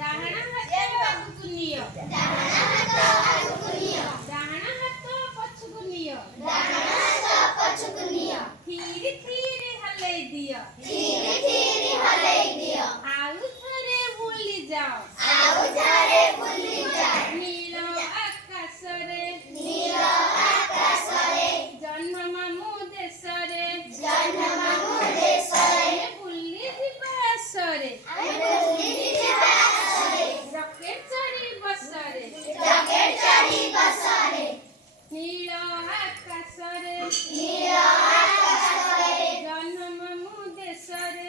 ଡାହାଣ ହାତ ଆଗକୁ ନିଅ, ଡାହାଣ ହାତ ପଛକୁ ନିଅ, ଥିରି ଥିରି ହଲେଇ ଦିଅ, ଆଉ ଥରେ ବୁଲି ଯାଅ, ନୀଳ ଆକାଶରେ, ଜହ୍ନ ମାମୁଁ ଦେଶରେ, ବୁଲି ଯିବା ଆସରେ, ରକେଟ ଚଢି ବସରେ, ନୀଳ ଆକାଶରେ, ଜହ୍ନ ମାମୁଁ ଦେଶରେ,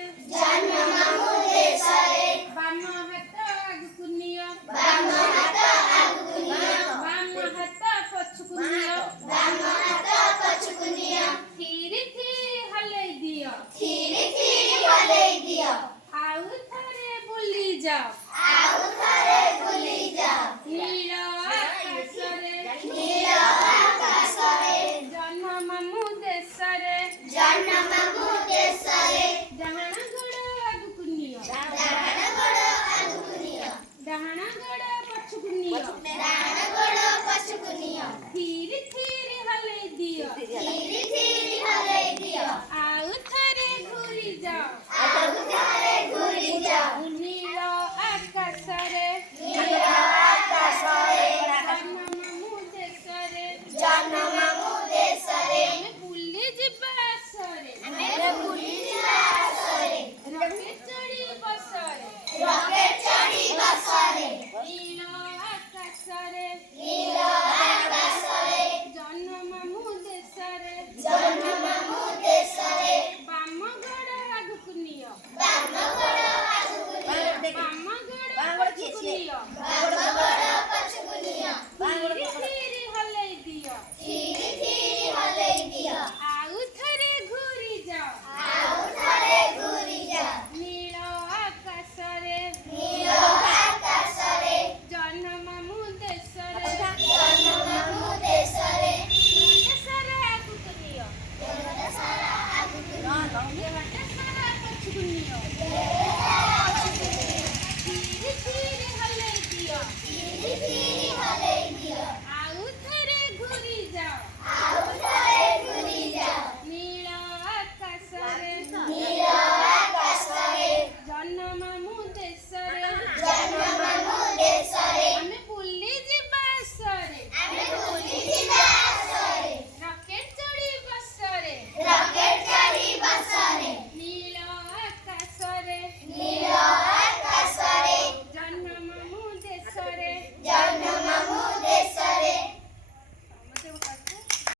ବାମ ହାତ ଆଗକୁ ନିଅ, ବାମ ହାତ ପଛକୁ ନିଅ, ଥିରି ଥିରି ହଲେଇ ଦିଅ, ଆଉ ଥରେ ବୁଲି ଯାଅ, ନୀଳ ଆକାଶରେ, ଜହ୍ନ ମାମୁଁ ଦେଶରେ, ଡାହାଣ ଗୋଡ଼ ଆଗକୁ ନିଅ, ଡାହାଣ ଗୋଡ଼ ପଛକୁ ନିଅ, ଥିରି ଥିରି ହଲେଇ ଦିଅ, ଆଉ ଥରେ ଘୁରି ଯାଅ, ନୀଳ ଆକାଶରେ, ଜହ୍ନ ମାମୁଁ ଦେଶରେ, ବୁଲି ଯିବା ଆସରେ, ରକେଟ ଚଢି ବସରେ, ନୀଳ ଆକାଶରେ,